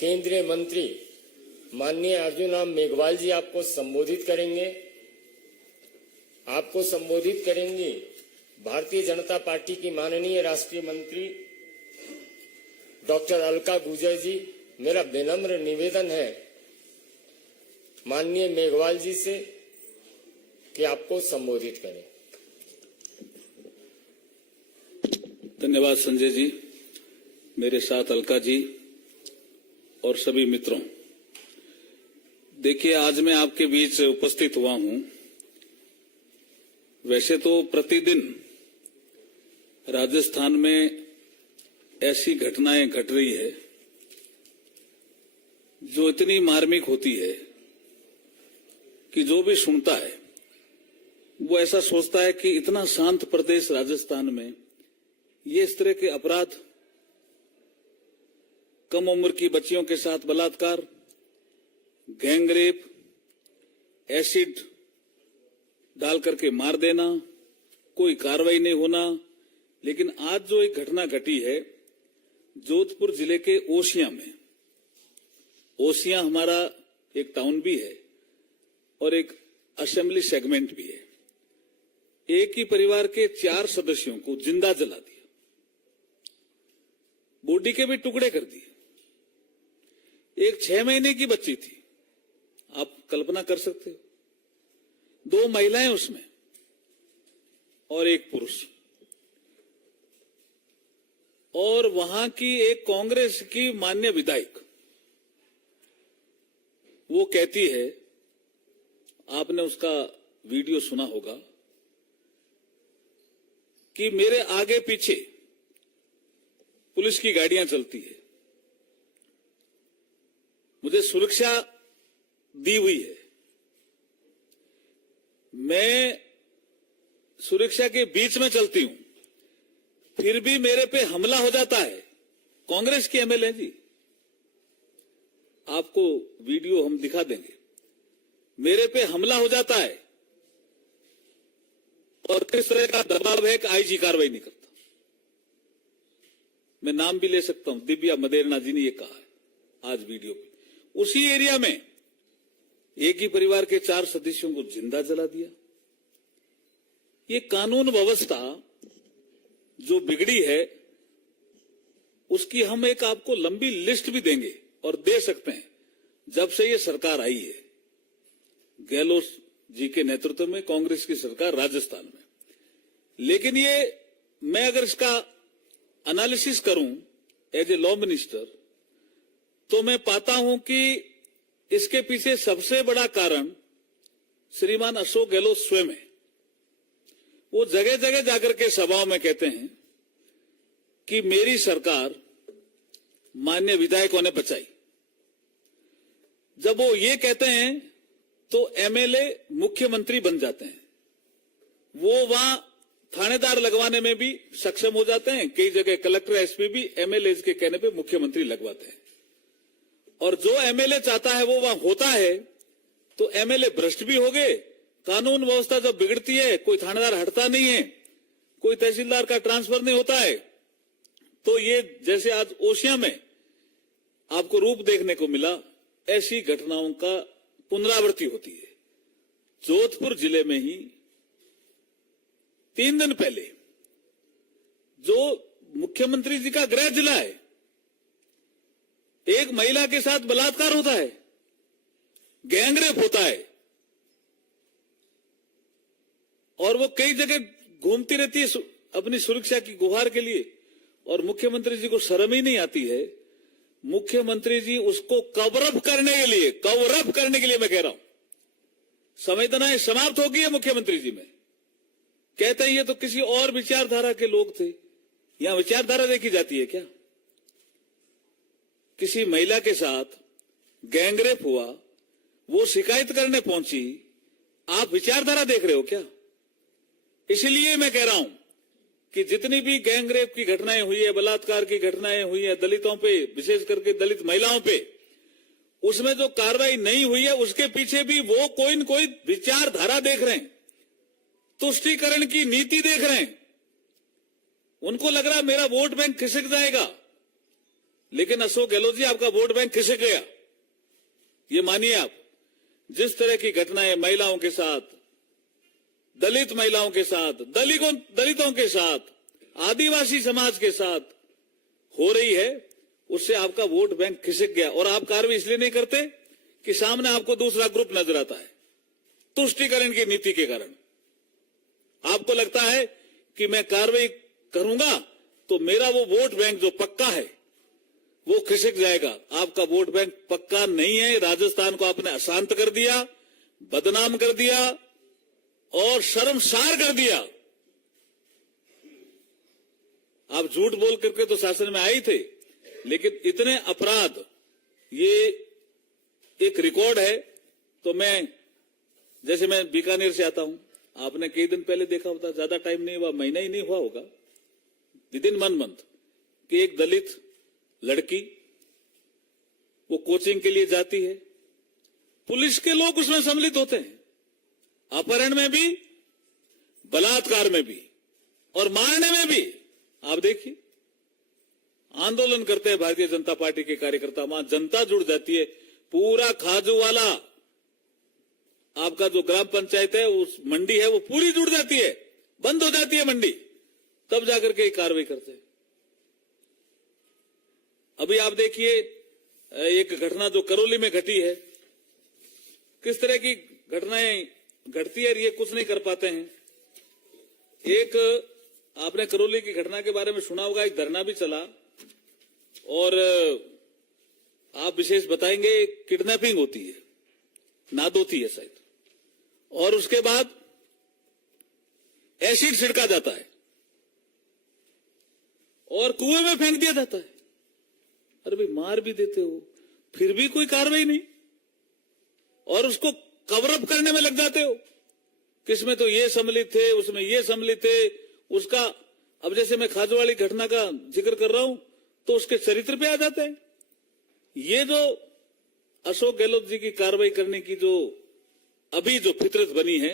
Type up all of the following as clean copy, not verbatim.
केंद्रीय मंत्री माननीय अर्जुन राम मेघवाल जी आपको संबोधित करेंगे। आपको संबोधित करेंगी भारतीय जनता पार्टी की माननीय राष्ट्रीय मंत्री डॉक्टर अलका गुर्जर जी। मेरा विनम्र निवेदन है माननीय मेघवाल जी से कि आपको संबोधित करें। धन्यवाद संजय जी, मेरे साथ अलका जी और सभी मित्रों। देखिए, आज मैं आपके बीच उपस्थित हुआ हूं। वैसे तो प्रतिदिन राजस्थान में ऐसी घटनाएं घट रही है जो इतनी मार्मिक होती है कि जो भी सुनता है वो ऐसा सोचता है कि इतना शांत प्रदेश राजस्थान में ये इस तरह के अपराध, कम उम्र की बच्चियों के साथ बलात्कार, गैंगरेप, एसिड डाल करके मार देना, कोई कार्रवाई नहीं होना। लेकिन आज जो एक घटना घटी है जोधपुर जिले के ओसिया में, ओसिया हमारा एक टाउन भी है और एक असेंबली सेगमेंट भी है। एक ही परिवार के 4 सदस्यों को जिंदा जला दिया, बॉडी के भी टुकड़े कर दिए। एक 6 महीने की बच्ची थी, आप कल्पना कर सकते हो, 2 महिलाएं उसमें और एक पुरुष। और वहां की एक कांग्रेस की मान्य विधायक वो कहती है, आपने उसका वीडियो सुना होगा, कि मेरे आगे पीछे पुलिस की गाड़ियां चलती है, मुझे सुरक्षा दी हुई है, मैं सुरक्षा के बीच में चलती हूं, फिर भी मेरे पे हमला हो जाता है। कांग्रेस की एमएलए जी, आपको वीडियो हम दिखा देंगे। मेरे पे हमला हो जाता है और किस तरह का दबाव है कि आईजी कार्रवाई नहीं करता। मैं नाम भी ले सकता हूं, दिव्या मदेरना जी ने यह कहा है आज वीडियो पे। उसी एरिया में एक ही परिवार के 4 सदस्यों को जिंदा जला दिया। ये कानून व्यवस्था जो बिगड़ी है उसकी हम एक आपको लंबी लिस्ट भी देंगे और दे सकते हैं। जब से ये सरकार आई है, गहलोत जी के नेतृत्व में कांग्रेस की सरकार राजस्थान में, लेकिन ये मैं अगर इसका एनालिसिस करूं एज ए लॉ मिनिस्टर, तो मैं पाता हूं कि इसके पीछे सबसे बड़ा कारण श्रीमान अशोक गहलोत स्वयं है। वो जगह जगह जाकर के सभाओं में कहते हैं कि मेरी सरकार मान्य विधायकों ने बचाई। जब वो ये कहते हैं तो एमएलए मुख्यमंत्री बन जाते हैं। वो वहां थानेदार लगवाने में भी सक्षम हो जाते हैं। कई जगह कलेक्टर, एसपी भी एमएलए के कहने पे मुख्यमंत्री लगवाते हैं। और जो एमएलए चाहता है वो वहां होता है। तो एमएलए भ्रष्ट भी हो गए। कानून व्यवस्था जब बिगड़ती है, कोई थानेदार हटता नहीं है, कोई तहसीलदार का ट्रांसफर नहीं होता है, तो ये जैसे आज ओसिया में आपको रूप देखने को मिला, ऐसी घटनाओं का पुनरावृत्ति होती है। जोधपुर जिले में ही 3 दिन पहले, जो मुख्यमंत्री जी का गृह जिला है, एक महिला के साथ बलात्कार होता है, गैंगरेप होता है, और वो कई जगह घूमती रहती है अपनी सुरक्षा की गुहार के लिए, और मुख्यमंत्री जी को शर्म ही नहीं आती है। मुख्यमंत्री जी उसको कवर अप करने के लिए मैं कह रहा हूं, संवेदनाएं समाप्त हो गई है मुख्यमंत्री जी में। कहते हैं ये तो किसी और विचारधारा के लोग थे। यहां विचारधारा देखी जाती है क्या? किसी महिला के साथ गैंगरेप हुआ, वो शिकायत करने पहुंची, आप विचारधारा देख रहे हो क्या? इसलिए मैं कह रहा हूं कि जितनी भी गैंगरेप की घटनाएं हुई है, बलात्कार की घटनाएं हुई है दलितों पे, विशेष करके दलित महिलाओं पे, उसमें जो कार्रवाई नहीं हुई है उसके पीछे भी वो कोई न कोई विचारधारा देख रहे हैं, तुष्टीकरण की नीति देख रहे हैं। उनको लग रहा है मेरा वोट बैंक खिसक जाएगा, लेकिन अशोक गहलोत जी, आपका वोट बैंक खिसक गया, ये मानिए आप। जिस तरह की घटनाएं महिलाओं के साथ, दलित महिलाओं के साथ, दलितों के साथ, आदिवासी समाज के साथ हो रही है, उससे आपका वोट बैंक खिसक गया। और आप कार्रवाई इसलिए नहीं करते कि सामने आपको दूसरा ग्रुप नजर आता है, तुष्टीकरण की नीति के कारण। आपको लगता है कि मैं कार्रवाई करूंगा तो मेरा वो वोट बैंक जो पक्का है वो खिसक जाएगा। आपका वोट बैंक पक्का नहीं है। राजस्थान को आपने अशांत कर दिया, बदनाम कर दिया और शर्मसार कर दिया। आप झूठ बोल करके तो शासन में आए थे, लेकिन इतने अपराध, ये एक रिकॉर्ड है। तो जैसे मैं बीकानेर से आता हूं, आपने कई दिन पहले देखा होता, ज्यादा टाइम नहीं हुआ, महीना ही नहीं हुआ होगा, विद इन 1 मंथ, कि एक दलित लड़की वो कोचिंग के लिए जाती है, पुलिस के लोग उसमें सम्मिलित होते हैं, अपहरण में भी, बलात्कार में भी और मारने में भी। आप देखिए, आंदोलन करते हैं भारतीय जनता पार्टी के कार्यकर्ता, वहां जनता जुड़ जाती है। पूरा खाजूवाला, आपका जो ग्राम पंचायत है, उस मंडी है, वो पूरी जुड़ जाती है, बंद हो जाती है मंडी, तब जाकर के कार्रवाई करते हैं। अभी आप देखिए एक घटना जो करौली में घटी है, किस तरह की घटनाएं घटती है, ये कुछ नहीं कर पाते हैं। एक आपने करौली की घटना के बारे में सुना होगा, एक धरना भी चला और आप विशेष बताएंगे, किडनैपिंग होती है, नादोती है शायद, और उसके बाद एसिड छिड़का जाता है और कुएं में फेंक दिया जाता है। अरे भाई, मार भी देते हो, फिर भी कोई कार्रवाई नहीं, और उसको कवर अप करने में लग जाते हो, किसमें तो ये सम्मिलित थे, उसमें ये सम्मिलित थे, उसका। अब जैसे मैं खाजूवाली घटना का जिक्र कर रहा हूं तो उसके चरित्र पे आ जाते हैं। ये जो अशोक गहलोत जी की कार्रवाई करने की जो अभी जो फितरत बनी है,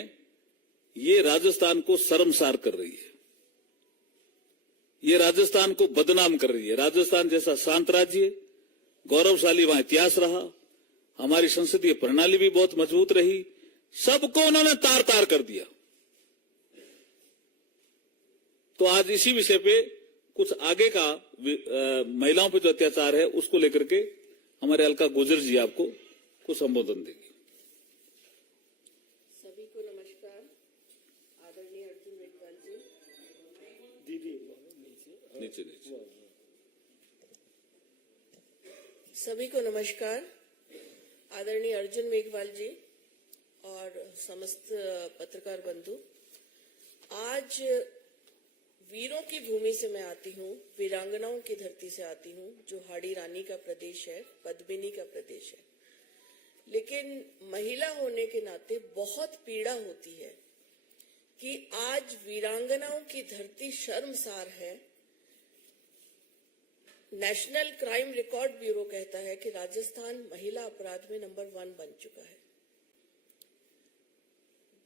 ये राजस्थान को शर्मसार कर रही है, ये राजस्थान को बदनाम कर रही है। राजस्थान जैसा शांत राज्य, गौरवशाली वहां इतिहास रहा, हमारी संसदीय प्रणाली भी बहुत मजबूत रही, सबको उन्होंने तार तार कर दिया। तो आज इसी विषय पे कुछ आगे का महिलाओं पे जो अत्याचार है उसको लेकर के हमारे अलका गुर्जर जी आपको कुछ संबोधन देंगे। सभी को नमस्कार। आदरणीय अर्जुन मेघवाल जी, दीदी नीचे सभी को नमस्कार। आदरणीय अर्जुन मेघवाल जी और समस्त पत्रकार बंधु, आज वीरों की भूमि से मैं आती हूँ, वीरांगनाओं की धरती से आती हूँ, जो हाड़ी रानी का प्रदेश है, पद्मिनी का प्रदेश है। लेकिन महिला होने के नाते बहुत पीड़ा होती है कि आज वीरांगनाओं की धरती शर्मसार है। नेशनल क्राइम रिकॉर्ड ब्यूरो कहता है कि राजस्थान महिला अपराध में नंबर 1 बन चुका है।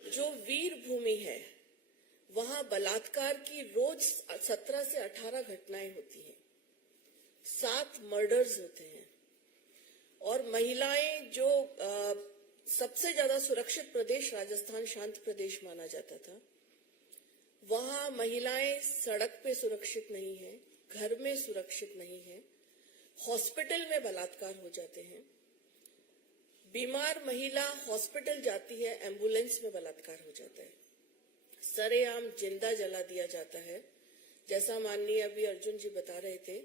जो वीर भूमि है, वहां बलात्कार की रोज 17 से 18 घटनाएं होती हैं, 7 मर्डर्स होते हैं, और महिलाएं जो सबसे ज्यादा सुरक्षित प्रदेश राजस्थान शांत प्रदेश माना जाता था, वहां महिलाएं सड़क पे सुरक्षित नहीं है, घर में सुरक्षित नहीं है, हॉस्पिटल में बलात्कार हो जाते हैं। बीमार महिला हॉस्पिटल जाती है, एम्बुलेंस में बलात्कार हो जाता है, सरेआम जिंदा जला दिया जाता है, जैसा माननीय अभी अर्जुन जी बता रहे थे।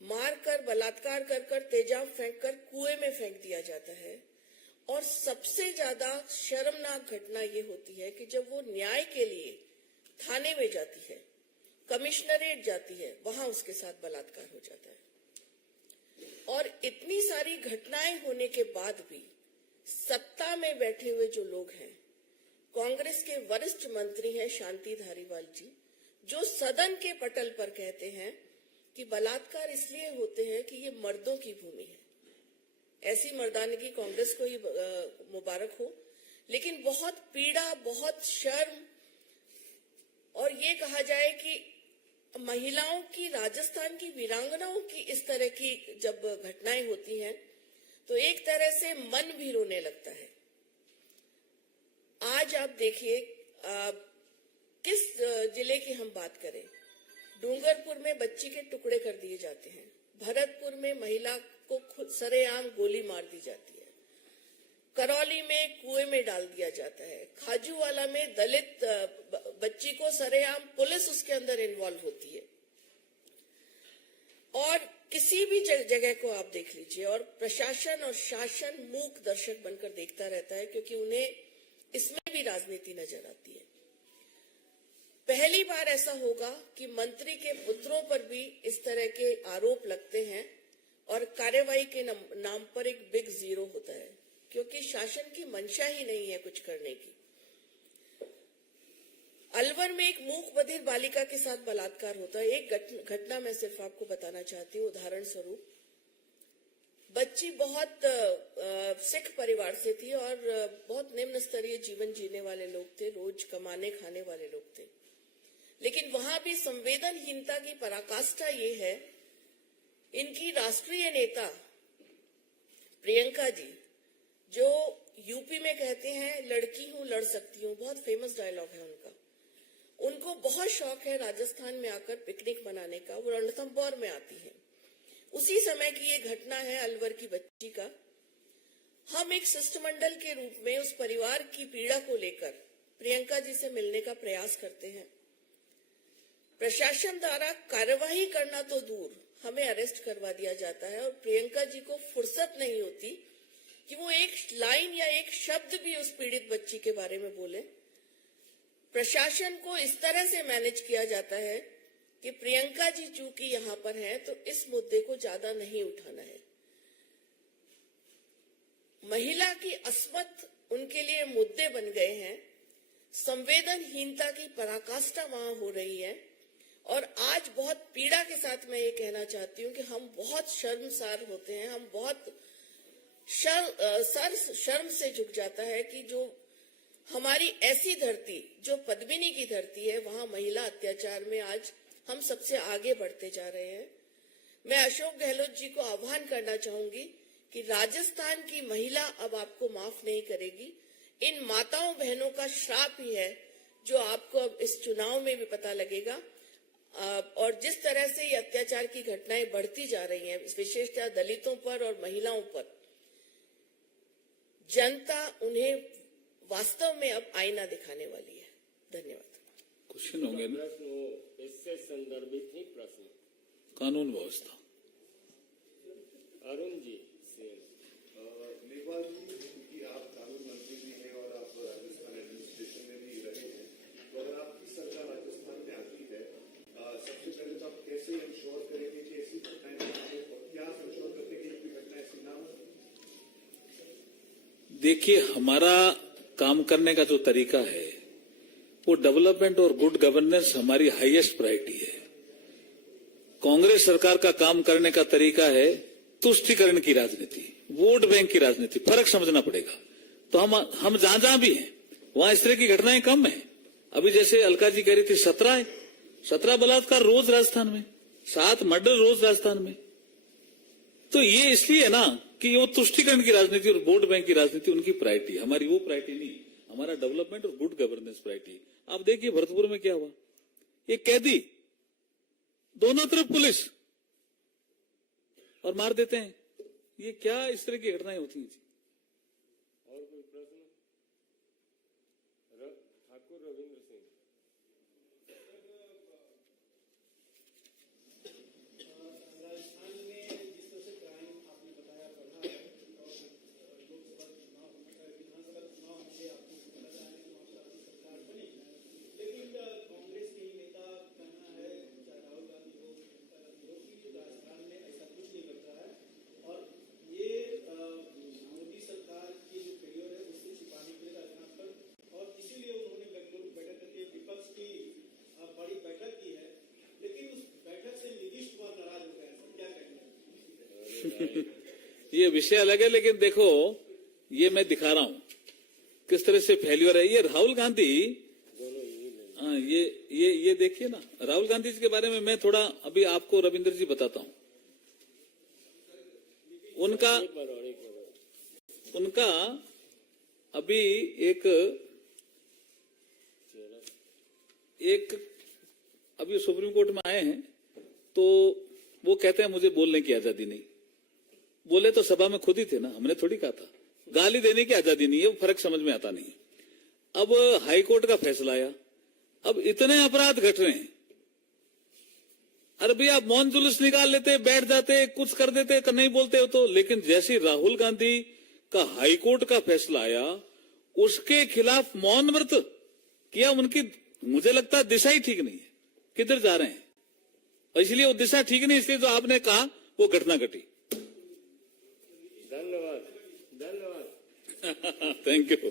मारकर, बलात्कार कर कर, तेजाब फेंक कर कुएं में फेंक दिया जाता है। और सबसे ज्यादा शर्मनाक घटना ये होती है कि जब वो न्याय के लिए थाने में जाती है, कमिश्नरेट जाती है, वहां उसके साथ बलात्कार हो जाता है। और इतनी सारी घटनाएं होने के बाद भी सत्ता में बैठे हुए जो लोग हैं, कांग्रेस के वरिष्ठ मंत्री हैं शांति धारीवाल जी, जो सदन के पटल पर कहते हैं कि बलात्कार इसलिए होते हैं कि ये मर्दों की भूमि है। ऐसी मर्दानगी कांग्रेस को ही मुबारक हो, लेकिन बहुत पीड़ा, बहुत शर्म, और ये कहा जाए कि महिलाओं की, राजस्थान की वीरांगनाओं की इस तरह की जब घटनाएं होती हैं तो एक तरह से मन भी रोने लगता है। आज आप देखिए, किस जिले की हम बात करें, डूंगरपुर में बच्ची के टुकड़े कर दिए जाते हैं, भरतपुर में महिला को खुद सरेआम गोली मार दी जाती है, करौली में कुएं में डाल दिया जाता है, खाजूवाला में दलित बच्ची को सरेआम पुलिस उसके अंदर इन्वॉल्व होती है। और किसी भी जगह को आप देख लीजिए और प्रशासन और शासन मूक दर्शक बनकर देखता रहता है, क्योंकि उन्हें इसमें भी राजनीति नजर आती है। पहली बार ऐसा होगा कि मंत्री के पुत्रों पर भी इस तरह के आरोप लगते हैं और कार्रवाई के नाम पर एक बिग जीरो होता है, क्योंकि शासन की मंशा ही नहीं है कुछ करने की। अलवर में एक मूक बधिर बालिका के साथ बलात्कार होता है। एक घटना मैं सिर्फ आपको बताना चाहती हूँ उदाहरण स्वरूप। बच्ची बहुत सिख परिवार से थी और बहुत निम्न स्तरीय जीवन जीने वाले लोग थे, रोज कमाने खाने वाले लोग थे, लेकिन वहां भी संवेदनहीनता की पराकाष्ठा ये है, इनकी राष्ट्रीय नेता प्रियंका जी, जो यूपी में कहते हैं लड़की हूं लड़ सकती हूं, बहुत फेमस डायलॉग है उनका, उनको बहुत शौक है राजस्थान में आकर पिकनिक मनाने का। वो रणथंभौर में आती है। उसी समय की ये घटना है अलवर की बच्ची का। हम एक शिष्टमंडल के रूप में उस परिवार की पीड़ा को लेकर प्रियंका जी से मिलने का प्रयास करते हैं। प्रशासन द्वारा कार्यवाही करना तो दूर, हमें अरेस्ट करवा दिया जाता है और प्रियंका जी को फुर्सत नहीं होती कि वो एक लाइन या एक शब्द भी उस पीड़ित बच्ची के बारे में बोले। प्रशासन को इस तरह से मैनेज किया जाता है कि प्रियंका जी चूंकि यहां पर हैं तो इस मुद्दे को ज्यादा नहीं उठाना है। महिला की अस्मत उनके लिए मुद्दे बन गए हैं। संवेदनहीनता की पराकाष्ठा वहां हो रही है और आज बहुत पीड़ा के साथ मैं ये कहना चाहती हूँ कि हम बहुत शर्मसार होते हैं। हम बहुत शर्म से झुक जाता है कि जो हमारी ऐसी धरती जो पद्मिनी की धरती है, वहां महिला अत्याचार में आज हम सबसे आगे बढ़ते जा रहे हैं। मैं अशोक गहलोत जी को आह्वान करना चाहूंगी कि राजस्थान की महिला अब आपको माफ नहीं करेगी। इन माताओं बहनों का श्राप ही है जो आपको अब इस चुनाव में भी पता लगेगा। और जिस तरह से ये अत्याचार की घटनाएं बढ़ती जा रही हैं, विशेषतः दलितों पर और महिलाओं पर, जनता उन्हें वास्तव में अब आईना दिखाने वाली है। धन्यवाद। क्वेश्चन होंगे ना? प्रश्न इससे संदर्भित ही प्रश्न। कानून व्यवस्था। अरुण जी मेघवाल जी, क्योंकि आप कानून मंत्री भी हैं और आप राजस्थान एडमिनिस्ट्रेशन में भी रहे हैं, तो अगर आपकी सरकार राजस्थान में आती है, सबसे पहले तो आप कैसे इंश्योर करेंगे कि ऐसी घटनाएं ना हो और क्या इंश्योर करते कि एक भी घटना ऐसी ना हो? देखिए, हमारा काम करने का जो तरीका है वो डेवलपमेंट और गुड गवर्नेंस हमारी हाईएस्ट प्रायोरिटी है। कांग्रेस सरकार का काम करने का तरीका है तुष्टीकरण की राजनीति, वोट बैंक की राजनीति। फर्क समझना पड़ेगा। तो हम जहां जहां भी हैं वहां इस तरह की घटनाएं कम है। अभी जैसे अलका जी कह रही थी 17 बलात्कार रोज राजस्थान में, 7 मर्डर रोज राजस्थान में। तो ये इसलिए है ना कि वो तुष्टीकरण की राजनीति और वोट बैंक की राजनीति उनकी प्रायोरिटी, हमारी वो प्रायोरिटी नहीं। हमारा डेवलपमेंट और गुड गवर्नेंस प्रायोरिटी। आप देखिए भरतपुर में क्या हुआ, एक कैदी, दोनों तरफ पुलिस, और मार देते हैं। ये क्या इस तरह की घटनाएं होती हैं? और कोई प्रश्न? ठाकुर रविंद्र सिंह। राजस्थान में जिस तरह से क्राइम आपने बताया बढ़ा है और लोकसभा चुनाव विधानसभा चुनाव होंगे, आपको पता चला कि वहाँ पर आपकी सरकार बनी, लेकिन कांग्रेस के ही नेता कहना है, चाहे राहुल गांधी हो, प्रियंका गांधी हो, कि राजस्थान में ऐसा कुछ नहीं घट रहा है और ये मोदी सरकार की जो फेलियर है उससे छिपाने के लिए राजनाथ पर, और इसीलिए उन्होंने बेंगलुरु बैठक करके विपक्ष की बड़ी बैठक की है, लेकिन उस बैठक से नीतीश कुमार नाराज हो गए हैं। क्या कहेंगे? ये विषय अलग है, लेकिन देखो ये मैं दिखा रहा हूं किस तरह से फेल्यूर है। ये राहुल गांधी हाँ, ये देखिए ना, राहुल गांधी जी के बारे में मैं थोड़ा अभी आपको रविंद्र जी बताता हूं। उनका अभी एक अभी सुप्रीम कोर्ट में आए हैं, तो वो कहते हैं मुझे बोलने की आजादी नहीं। बोले तो सभा में खुद ही थे ना, हमने थोड़ी कहा था। गाली देने की आजादी नहीं है, वो फर्क समझ में आता नहीं। अब हाई कोर्ट का फैसला आया, अब इतने अपराध घट रहे हैं। अरे भैया, आप मौन जुलूस निकाल लेते, बैठ जाते, कुछ कर देते, नहीं बोलते हो तो। लेकिन जैसे राहुल गांधी का हाई कोर्ट का फैसला आया, उसके खिलाफ मौन व्रत किया। उनकी मुझे लगता है दिशा ही ठीक नहीं है, किधर जा रहे हैं। और इसलिए वो दिशा ठीक नहीं, इसलिए जो आपने कहा वो घटना घटी। धन्यवाद, धन्यवाद। Thank you.